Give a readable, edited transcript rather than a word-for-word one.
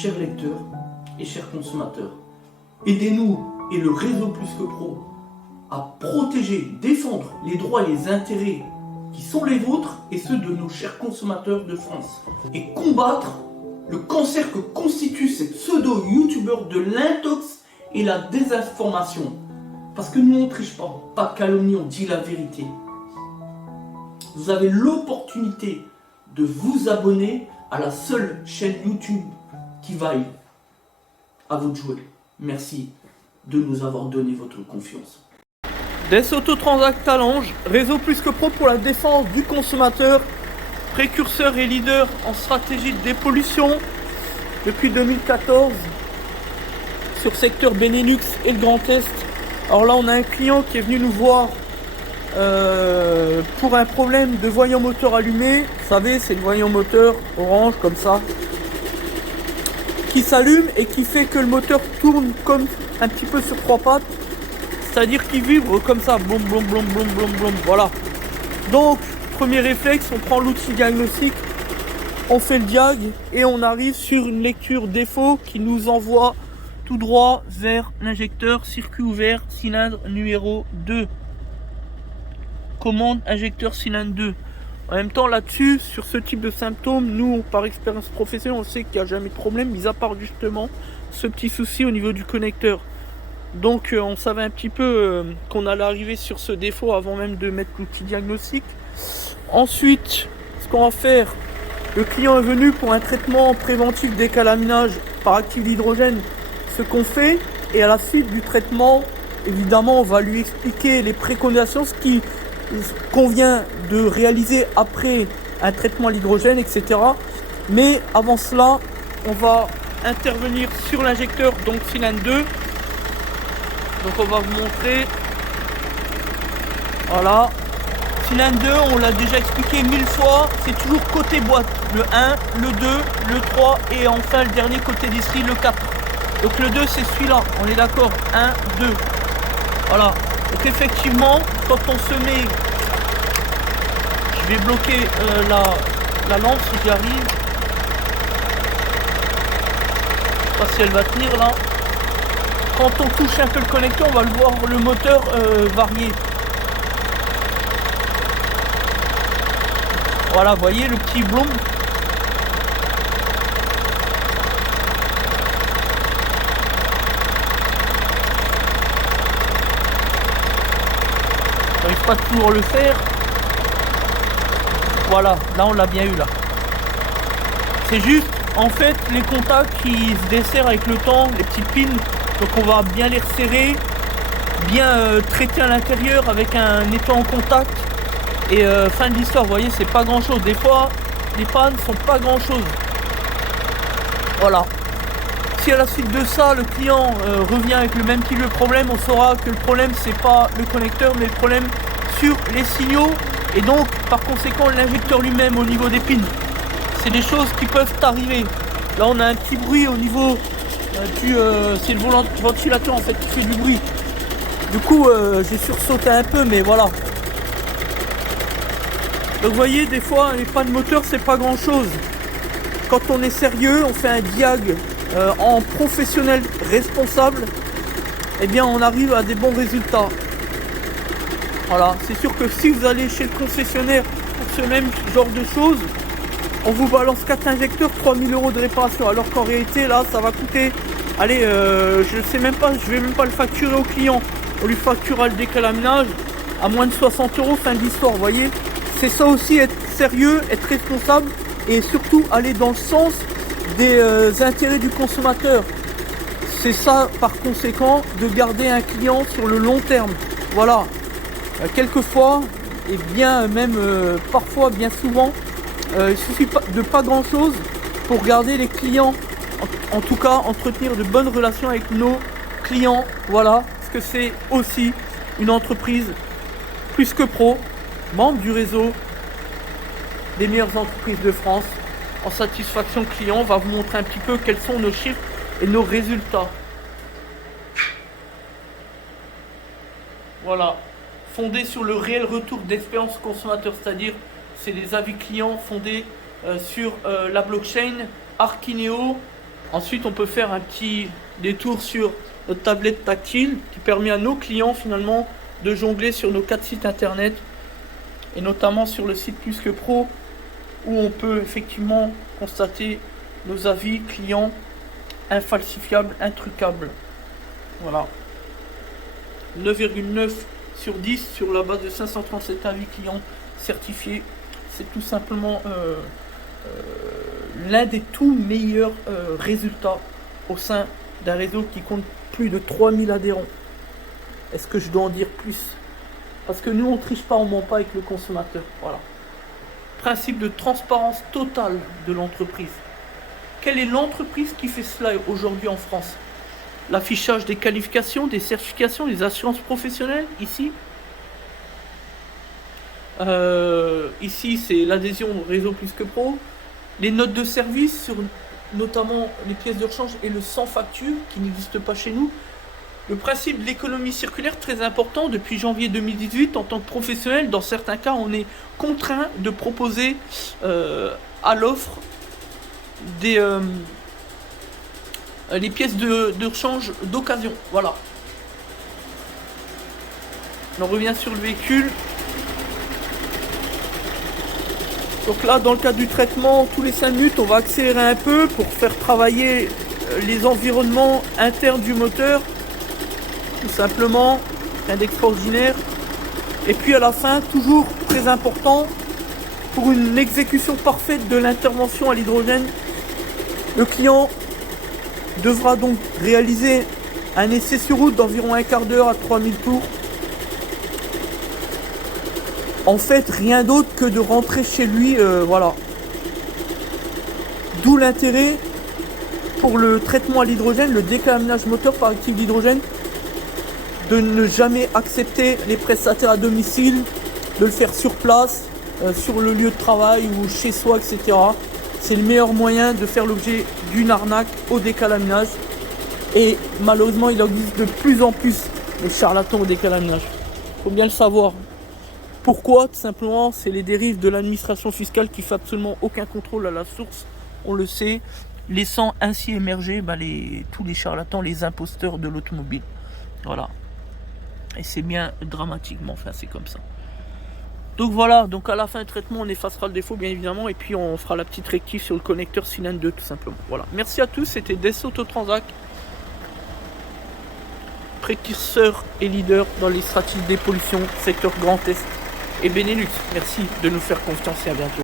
chers lecteurs et chers consommateurs. Aidez-nous et le réseau Plus que Pro à protéger, défendre les droits et les intérêts qui sont les vôtres et ceux de nos chers consommateurs de France. Et combattre le cancer que constituent ces pseudo-youtubeurs de l'intox et la désinformation. Parce que nous on ne triche pas de calomnie, on dit la vérité. Vous avez l'opportunité de vous abonner à la seule chaîne YouTube qui vaille à vous de jouer. Merci de nous avoir donné votre confiance. Des Autotransact Talange, réseau Plus que Pro pour la défense du consommateur, précurseur et leader en stratégie de dépollution depuis 2014 sur secteur Benelux et le Grand Est. Alors là on a un client qui est venu nous voir pour un problème de voyant moteur allumé. Vous savez, c'est le voyant moteur orange comme ça qui s'allume et qui fait que le moteur tourne comme un petit peu sur trois pattes, c'est-à-dire qu'il vibre comme ça, blom blom blom blom blom blom, voilà. Donc premier réflexe, on prend l'outil diagnostic, on fait le diag et on arrive sur une lecture défaut qui nous envoie tout droit vers l'injecteur, circuit ouvert, cylindre numéro 2. Commande injecteur cylindre 2. En même temps là-dessus, sur ce type de symptômes, nous par expérience professionnelle, on sait qu'il n'y a jamais de problème, mis à part justement ce petit souci au niveau du connecteur. Donc on savait un petit peu qu'on allait arriver sur ce défaut avant même de mettre l'outil diagnostic. Ensuite, ce qu'on va faire, le client est venu pour un traitement préventif décalaminage par actif d'hydrogène, ce qu'on fait, et à la suite du traitement, évidemment, on va lui expliquer les préconisations, ce qui convient de réaliser après un traitement à l'hydrogène, etc. Mais avant cela, on va intervenir sur l'injecteur, donc cylindre 2. Donc on va vous montrer. Voilà. Cylindre 2, on l'a déjà expliqué 1000 fois, c'est toujours côté boîte. Le 1, le 2, le 3 et enfin le dernier côté disque, le 4. Donc le 2 c'est celui-là, on est d'accord. 1, 2. Voilà. Donc effectivement, quand on se met, je vais bloquer la lampe si j'y arrive. Je sais pas si elle va tenir là. Quand on touche un peu le connecteur, on va le voir le moteur varier. Voilà, vous voyez le petit blond. J'arrive pas toujours à le faire. Voilà, là on l'a bien eu là. C'est juste en fait les contacts qui se desserrent avec le temps, les petits pins. Donc on va bien les resserrer, bien traiter à l'intérieur avec un nettoyant en contact. Et fin de l'histoire, vous voyez, c'est pas grand chose. Des fois, les pannes sont pas grand chose. Voilà. Si à la suite de ça, le client revient avec le même type de problème, on saura que le problème, c'est pas le connecteur, mais le problème sur les signaux. Et donc, par conséquent, l'injecteur lui-même au niveau des pins. C'est des choses qui peuvent arriver. Là, on a un petit bruit au niveau c'est le ventilateur en fait qui fait du bruit. Du coup, j'ai sursauté un peu, mais voilà. Donc vous voyez, des fois les pannes moteur c'est pas grand chose. Quand on est sérieux, on fait un diag en professionnel responsable, et bien on arrive à des bons résultats. Voilà, c'est sûr que si vous allez chez le concessionnaire pour ce même genre de choses, on vous balance 4 injecteurs, 3000 € de réparation, alors qu'en réalité là ça va coûter, allez, je sais même pas, je vais même pas le facturer au client, on lui facturera le décalaminage à moins de 60 €, fin de l'histoire, vous voyez. C'est ça aussi, être sérieux, être responsable et surtout aller dans le sens des intérêts du consommateur. C'est ça par conséquent de garder un client sur le long terme. Voilà, quelquefois et bien même parfois, bien souvent, il suffit de pas grand chose pour garder les clients, en tout cas entretenir de bonnes relations avec nos clients. Voilà, parce que c'est aussi une entreprise Plus que Pro, membre du réseau des meilleures entreprises de France en satisfaction client. On va vous montrer un petit peu quels sont nos chiffres et nos résultats. Voilà, fondé sur le réel retour d'expérience consommateur, c'est-à-dire c'est des avis clients fondés sur la blockchain Archineo Ensuite, on peut faire un petit détour sur notre tablette tactile qui permet à nos clients finalement de jongler sur nos 4 sites internet et notamment sur le site Plus que Pro où on peut effectivement constater nos avis clients infalsifiables, intrucables. Voilà. 9,9 sur 10 sur la base de 537 avis clients certifiés. C'est tout simplement l'un des tout meilleurs résultats au sein d'un réseau qui compte plus de 3000 adhérents. Est-ce que je dois en dire plus? Parce que nous, on ne triche pas, on ne ment pas avec le consommateur. Voilà. Principe de transparence totale de l'entreprise. Quelle est l'entreprise qui fait cela aujourd'hui en France? L'affichage des qualifications, des certifications, des assurances professionnelles, ici. Ici, c'est l'adhésion au réseau Plus que Pro. Les notes de service, sur notamment les pièces de rechange et le sans facture, qui n'existe pas chez nous. Le principe de l'économie circulaire, très important, depuis janvier 2018, en tant que professionnel, dans certains cas, on est contraint de proposer à l'offre les pièces de rechange d'occasion. Voilà. On revient sur le véhicule. Donc là, dans le cadre du traitement, tous les 5 minutes, on va accélérer un peu pour faire travailler les environnements internes du moteur. Tout simplement, rien d'extraordinaire. Et puis à la fin, toujours très important, pour une exécution parfaite de l'intervention à l'hydrogène, le client devra donc réaliser un essai sur route d'environ un quart d'heure à 3000 tours. En fait, rien d'autre que de rentrer chez lui, voilà. D'où l'intérêt pour le traitement à l'hydrogène, le décalaminage moteur par actif d'hydrogène, de ne jamais accepter les prestataires à domicile, de le faire sur place, sur le lieu de travail ou chez soi, etc. C'est le meilleur moyen de faire l'objet d'une arnaque au décalaminage. Et malheureusement, il existe de plus en plus de charlatans au décalaminage. Il faut bien le savoir. Pourquoi? Tout simplement, c'est les dérives de l'administration fiscale qui fait absolument aucun contrôle à la source, on le sait, laissant ainsi émerger tous les charlatans, les imposteurs de l'automobile. Voilà. Et c'est bien dramatiquement, enfin c'est comme ça. Donc voilà, donc à la fin du traitement, on effacera le défaut bien évidemment, et puis on fera la petite rectif sur le connecteur cylindre 2 tout simplement. Voilà. Merci à tous, c'était Des Autotransac, précurseur et leader dans les stratégies de dépollution, secteur Grand Est et Benelux. Merci de nous faire confiance et à bientôt.